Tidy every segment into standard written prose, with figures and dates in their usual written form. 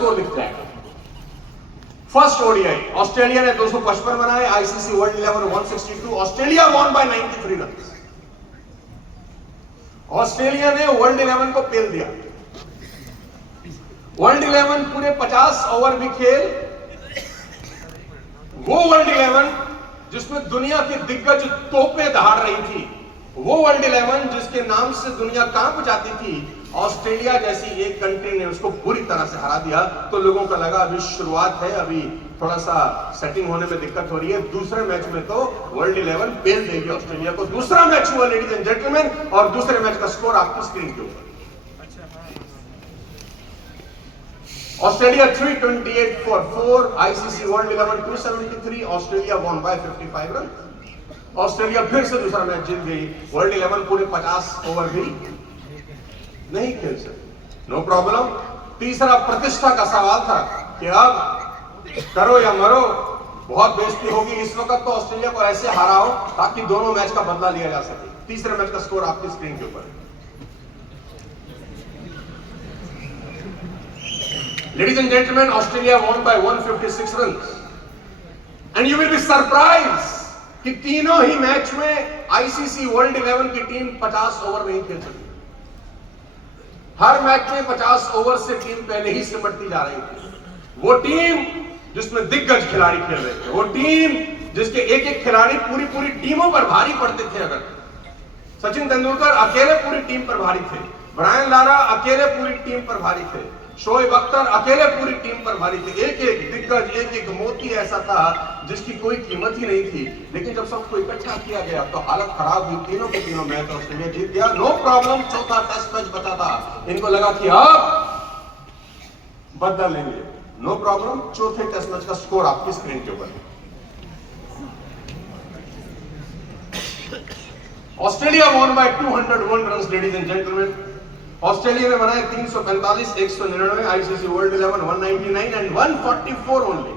Score दिख जाएगा। First ODI Australia ने 255 बनाए, ICC world 11 162, Australia won by 93 run. Australia ने वर्ल्ड 11 को पेल दिया। वर्ल्ड 11 पूरे 50 ओवर भी खेल, वो वर्ल्ड 11 जिसमें दुनिया की दिग्गज तोपें दहाड़ रही थी, वो वर्ल्ड 11 जिसके नाम से दुनिया कांप जाती थी, ऑस्ट्रेलिया जैसी एक कंट्री ने उसको बुरी तरह से हरा दिया। तो लोगों का लगा अभी शुरुआत है, अभी थोड़ा सा सेटिंग होने में दिक्कत हो रही है, दूसरे मैच में तो वर्ल्ड 11 पेल देगी ऑस्ट्रेलिया को। दूसरा मैच हुआ लेडीज एंड जेंटलमैन, और दूसरे मैच का स्कोर आपकी स्क्रीन के ऊपर। Australia 328 for 4, ICC world 11 273, Australia won by 55 run. Australia फिर से दूसरा मैच जीत गई। वर्ल्ड 11 पूरे 50 ओवर भी नहीं खेल सकते, नो प्रॉब्लम। तीसरा प्रतिष्ठा का सवाल था कि अब करो या मरो, बहुत बेइज्जती होगी। इस वक्त तो ऑस्ट्रेलिया को ऐसे हराओ ताकि दोनों मैच का बदला लिया जा सके। तीसरे मैच का स्कोर आपकी स्क्रीन के ऊपर। Ladies and gentlemen, Australia won by 156 runs. And you will be surprised कि तीनों ही मैच में आईसीसी वर्ल्ड 11 की टीम 50 ओवर नहीं खेल सकी। हर मैच में 50 ओवर से टीम पहले ही सिमटती जा रही थी। वो टीम जिसमें दिग्गज खिलाड़ी खेल रहे थे, वो टीम जिसके एक एक खिलाड़ी पूरी पूरी टीमों पर भारी पड़ते थे। अगर सचिन तेंदुलकर अकेले पूरी टीम पर भारी थे, ब्रायन लारा अकेले पूरी टीम पर भारी थे, शोएब अख्तर अकेले पूरी टीम पर भारी थे। एक एक दिग्गज, एक एक मोती ऐसा था जिसकी कोई कीमत ही नहीं थी। लेकिन जब सबको इकट्ठा किया गया तो हालत खराब हुई। तीनों के तीनों मैच ऑस्ट्रेलिया जीत गया, नो प्रॉब्लम। चौथा टेस्ट मैच बचा था, इनको लगा कि अब बदला लेंगे, नो प्रॉब्लम। चौथे टेस्ट मैच का स्कोर आपकी स्क्रीन के ऊपर। Australia won by 201 run, ladies and gentleman. Australia ने बनाए 345, 199, ICC world 11 199 and 144 only.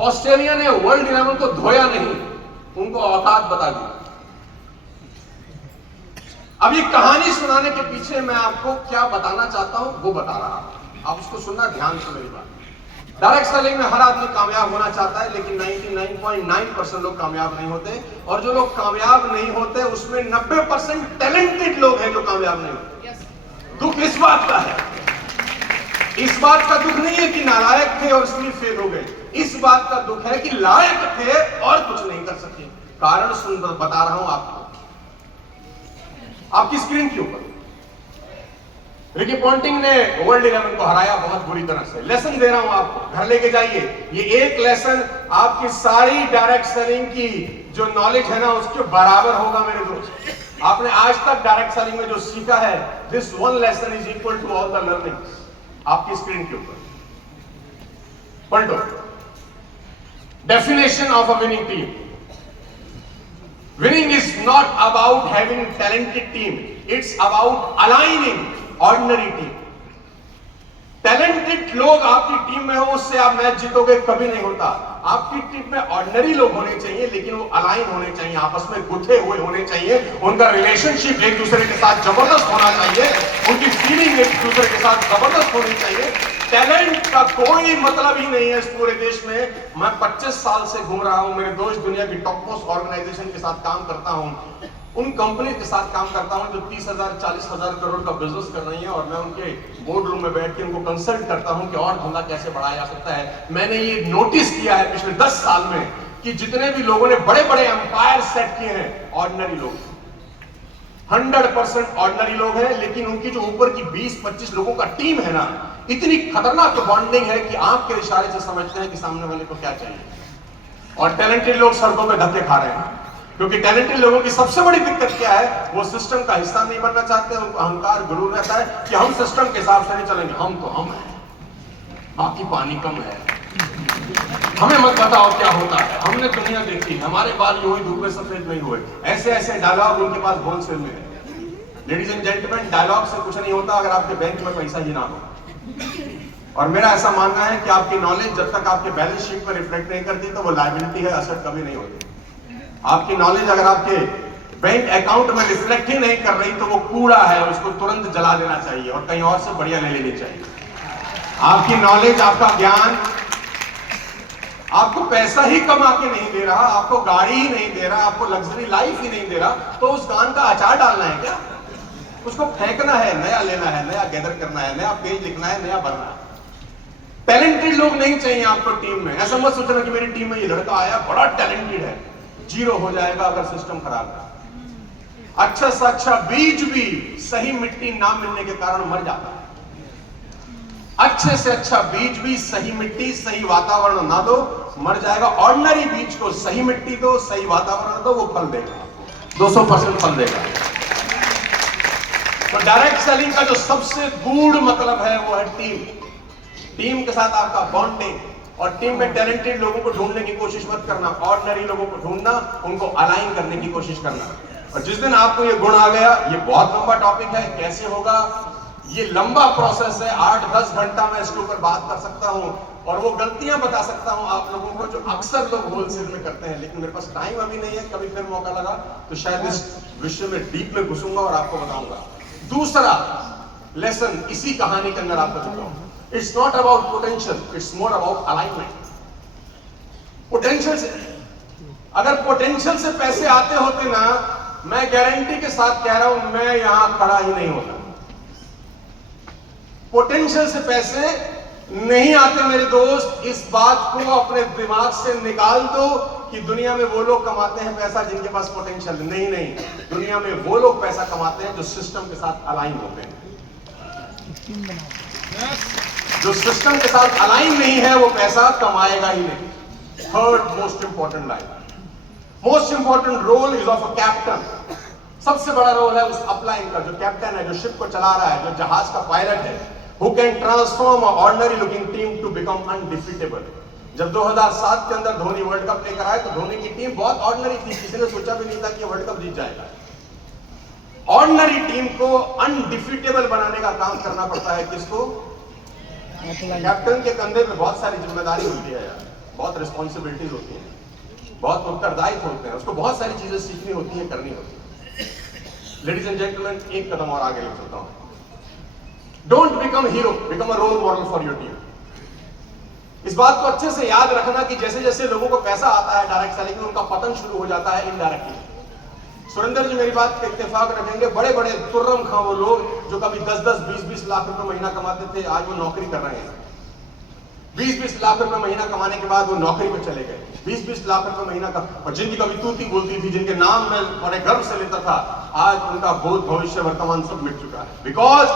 Australia ने वर्ल्ड 11 को धोया नहीं, उनको औकात बता दी। अब ये कहानी सुनाने के पीछे मैं आपको क्या बताना चाहता हूं वो बता रहा हूं, आप उसको सुनना ध्यान से मेरी बात। डायरेक्ट सेलिंग में हर आदमी कामयाब होना चाहता है, लेकिन 99.9% लोग कामयाब नहीं होते। और जो लोग कामयाब नहीं होते उसमें 90% टैलेंटेड लोग हैं जो कामयाब नहीं होते। दुख इस बात का है, इस बात का दुख नहीं है कि नालायक थे और इसलिए फेल हो गए। इस बात का दुख है कि लायक थे और कुछ नहीं कर सके। कारण सुन बता रहा हूं आपको, आपकी स्क्रीन के ऊपर। रिकी पॉन्टिंग ने वर्ल्ड 11 को हराया बहुत बुरी तरह से। लेसन दे रहा हूं आपको, घर लेके जाइए। ये एक लेसन आपकी सारी डायरेक्ट सेलिंग की जो नॉलेज है ना उसके बराबर होगा मेरे दोस्त। आपने आज तक डायरेक्ट सेलिंग में जो सीखा है, this one lesson is equal to all the learnings. आपकी स्क्रीन के ऊपर पलटो। Definition of a winning team. Winning is not about having talented team, it's about aligning ordinary team. Talented लोग आपकी टीम में हो, उससे आप मैच जीतोगे कभी नहीं होता। आपकी टीम में ऑर्डिनरी लोग होने चाहिए, लेकिन वो अलाइन होने चाहिए, आपस में गुथे हुए होने चाहिए, उनका रिलेशनशिप एक दूसरे के साथ जबरदस्त होना चाहिए, उनकी फीलिंग एक दूसरे के साथ जबरदस्त होनी चाहिए। टैलेंट का कोई मतलब ही नहीं है इस पूरे देश में। मैं 25 साल से घूम रहा हूं, मेरे दोस्त दुनिया की टॉप मोस्ट ऑर्गेनाइजेशन के साथ काम करता हूं, उन कंपनी के साथ काम करता हूं जो 30,000 40,000 करोड़ का बिजनेस कर रही है, और मैं उनके बोर्ड रूम में बैठ के उनको कंसल्ट करता हूं कि और धंधा कैसे बढ़ाया जा सकता है। मैंने ये नोटिस किया है पिछले 10 साल में कि जितने भी लोगों ने बड़े बड़े एम्पायर सेट किए हैं, ऑर्डिनरी लोग, 100% ऑर्डिनरी लोग हैं। लेकिन उनकी जो ऊपर की 20-25 लोगों का टीम है ना, इतनी खतरनाक बॉन्डिंग है कि आंख के इशारे से समझते हैं कि सामने वाले को क्या चाहिए। और टैलेंटेड लोग सड़कों पे धक्के खा रहे हैं, क्योंकि टैलेंटेड लोगों की सबसे बड़ी दिक्कत क्या है, वो सिस्टम का हिस्सा नहीं बनना चाहते। उनको अहंकार गुरूर रहता है कि हम सिस्टम के हिसाब से नहीं चलेंगे, हम तो हम हैं, बाकी पानी कम है, हमें मत बताओ क्या होता है, हमने दुनिया देखी, हमारे बाल यूं ही धूप में सफेद नहीं हुए। ऐसे ऐसे डायलॉग उनके पास होलसेल में है। लेडीज एंड जेंटलमैन, डायलॉग से कुछ नहीं होता अगर आपके बैंक में पैसा ही ना हो। और मेरा ऐसा मानना है कि आपकी नॉलेज जब तक आपके बैलेंस शीट पर रिफ्लेक्ट नहीं करती तो वो लायबिलिटी है, असेट कभी नहीं होती। आपकी नॉलेज अगर आपके बैंक अकाउंट में रिफ्लेक्ट ही नहीं कर रही तो वो कूड़ा है, उसको तुरंत जला देना चाहिए और कहीं और से बढ़िया ले लेनी चाहिए। आपकी नॉलेज, आपका ज्ञान आपको पैसा ही कमा के नहीं दे रहा, आपको गाड़ी ही नहीं दे रहा, आपको लग्जरी लाइफ ही नहीं दे रहा, तो उस गान का अचार डालना है क्या? उसको फेंकना है, नया लेना है, नया गैदर करना है, नया पेज लिखना है, नया भरना है। टैलेंटेड लोग नहीं चाहिए आपको टीम में। ऐसा मत सोचना कि मेरी टीम में ये लड़का आया बड़ा टैलेंटेड है, जीरो हो जाएगा अगर सिस्टम खराब है। अच्छा से अच्छा बीज भी सही मिट्टी ना मिलने के कारण मर जाता है। अच्छे से अच्छा बीज भी सही मिट्टी, सही वातावरण ना दो, मर जाएगा। ऑर्डिनरी बीज को सही मिट्टी दो, सही वातावरण दो, वो फल देगा, 200% फल देगा। तो डायरेक्ट सेलिंग का जो सबसे गूढ़ मतलब है वो है टीम के साथ आपका बॉन्डिंग। और टीम में टैलेंटेड लोगों को ढूंढने की कोशिश मत करना, ऑर्डिनरी लोगों को ढूंढना, उनको अलाइन करने की कोशिश करना। और जिस दिन आपको ये गुण आ गया, ये बहुत लंबा टॉपिक है, कैसे होगा ये लंबा प्रोसेस है, 8-10 घंटा मैं इसके ऊपर बात कर सकता हूं और वो गलतियां बता सकता हूं आप लोगों को जो अक्सर लोग होलसेल में करते हैं। लेकिन मेरे पास टाइम अभी नहीं है, कभी फिर मौका लगा तो शायद इस विषय में डीप में घुसूंगा और आपको बताऊंगा। दूसरा लेसन इसी कहानी के अंदर आपको चुका हूं। It's not about potential, it's more about alignment. Potential से, अगर पोटेंशियल से पैसे आते होते ना, मैं गारंटी के साथ कह रहा हूं मैं यहां खड़ा ही नहीं होता। पोटेंशियल से पैसे नहीं आते मेरे दोस्त, इस बात को अपने दिमाग से निकाल दो कि दुनिया में वो लोग कमाते हैं पैसा जिनके पास पोटेंशियल नहीं, दुनिया में वो लोग पैसा कमाते हैं जो सिस्टम के साथ अलाइन होते हैं। जो सिस्टम के साथ अलाइन नहीं है वो पैसा कमाएगा ही नहीं। Third most important line, most important role is of a captain. सबसे बड़ा रोल है उस अपलाइन का, जो कैप्टन है, जो शिप को चला रहा है, जो जहाज का पायलट है, who can transform an ordinary looking team to become undefeatable। जब 2007 के अंदर धोनी वर्ल्ड कप लेकर आए तो धोनी की टीम बहुत ऑर्डिनरी थी, किसी ने सोचा भी नहीं था कि वर्ल्ड कप जीत जाएगा। ऑर्डिनरी टीम को अनडिफीटेबल बनाने का काम करना पड़ता है किसको? कैप्टन के कंधे पे बहुत सारी जिम्मेदारी होती है यार, बहुत रिस्पॉन्सिबिलिटीज होती है, बहुत उत्तरदायित्व होते हैं, उसको बहुत सारी चीजें सीखनी होती है, करनी होती है। लेडीज एंड जेंटलमैन, एक कदम और आगे ले चलता हूं। Don't become hero, become a role model for your team. इस बात को अच्छे से याद रखना कि जैसे जैसे लोगों को पैसा आता है डायरेक्ट सेलिंग में, उनका पतन शुरू हो जाता है इनडायरेक्टली। सुरेंद्र जी मेरी बात पे इत्तेफाक रखेंगे, बड़े बड़े तुर्रम खां वो लोग जो कभी 10-10, 20-20 लाख रुपए महीना कमाते थे, आज वो नौकरी कर रहे हैं। 20-20 लाख रुपए महीना कमाने के बाद वो नौकरी पे चले गए। 20-20 लाख रुपए महीना का, और जिनकी कभी तूती बोलती थी, जिनके नाम में बड़े गर्व से लेता था, आज उनका भूत भविष्य वर्तमान सब मिट चुका है। बिकॉज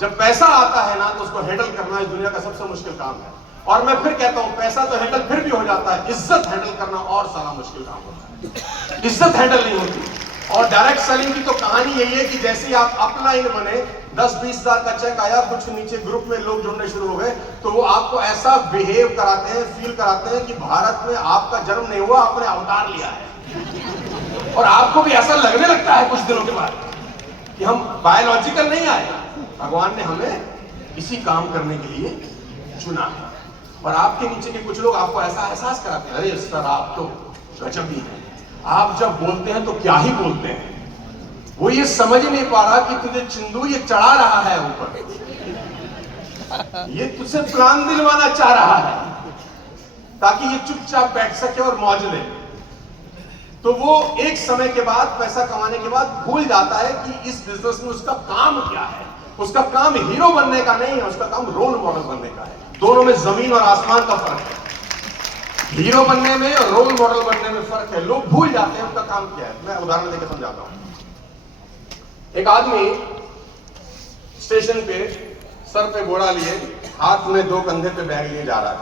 जब पैसा आता है ना तो उसको हैंडल करना इस दुनिया का सबसे मुश्किल काम है। और मैं फिर कहता हूं, पैसा तो हैंडल फिर भी हो जाता है, इज्जत हैंडल करना और सारा मुश्किल काम होता है। इज्जत हैंडल नहीं होती। और डायरेक्ट सेलिंग की तो कहानी यही है कि जैसे ही आप अपलाइन बने, 10-20 हजार का चेक आया, कुछ नीचे ग्रुप में लोग जुड़ने शुरू हो गए, तो वो आपको ऐसा बिहेव कराते हैं, फील कराते हैं कि भारत में आपका जन्म नहीं हुआ, आपने अवतार लिया है। और आपको भी ऐसा लगने लगता है कुछ दिनों के बाद कि हम बायोलॉजिकल नहीं आए, भगवान ने हमें इसी काम करने के लिए चुना है। और आपके नीचे के कुछ लोग आपको ऐसा एहसास कराते हैं, अरे सर आप तो गजब ही हैं, आप जब बोलते हैं तो क्या ही बोलते हैं। वो ये समझ नहीं पा रहा कि तुझे चिंदू ये चढ़ा रहा है ऊपर, ये तुझसे प्लान दिलवाना चाह रहा है ताकि ये चुपचाप बैठ सके और मौज ले। तो वो एक समय के बाद, पैसा कमाने के बाद भूल जाता है कि इस बिजनेस में उसका काम क्या है। उसका काम हीरो बनने का नहीं है, उसका काम रोल मॉडल बनने का है। दोनों में जमीन और आसमान का फर्क है। हीरो बनने में और रोल मॉडल बनने में फर्क है। लोग भूल जाते हैं उनका काम क्या है। मैं उदाहरण देकर समझाता हूं। एक आदमी स्टेशन पे सर पे घोड़ा लिए, हाथ में 2 कंधे पे बैग लिए जा रहा है।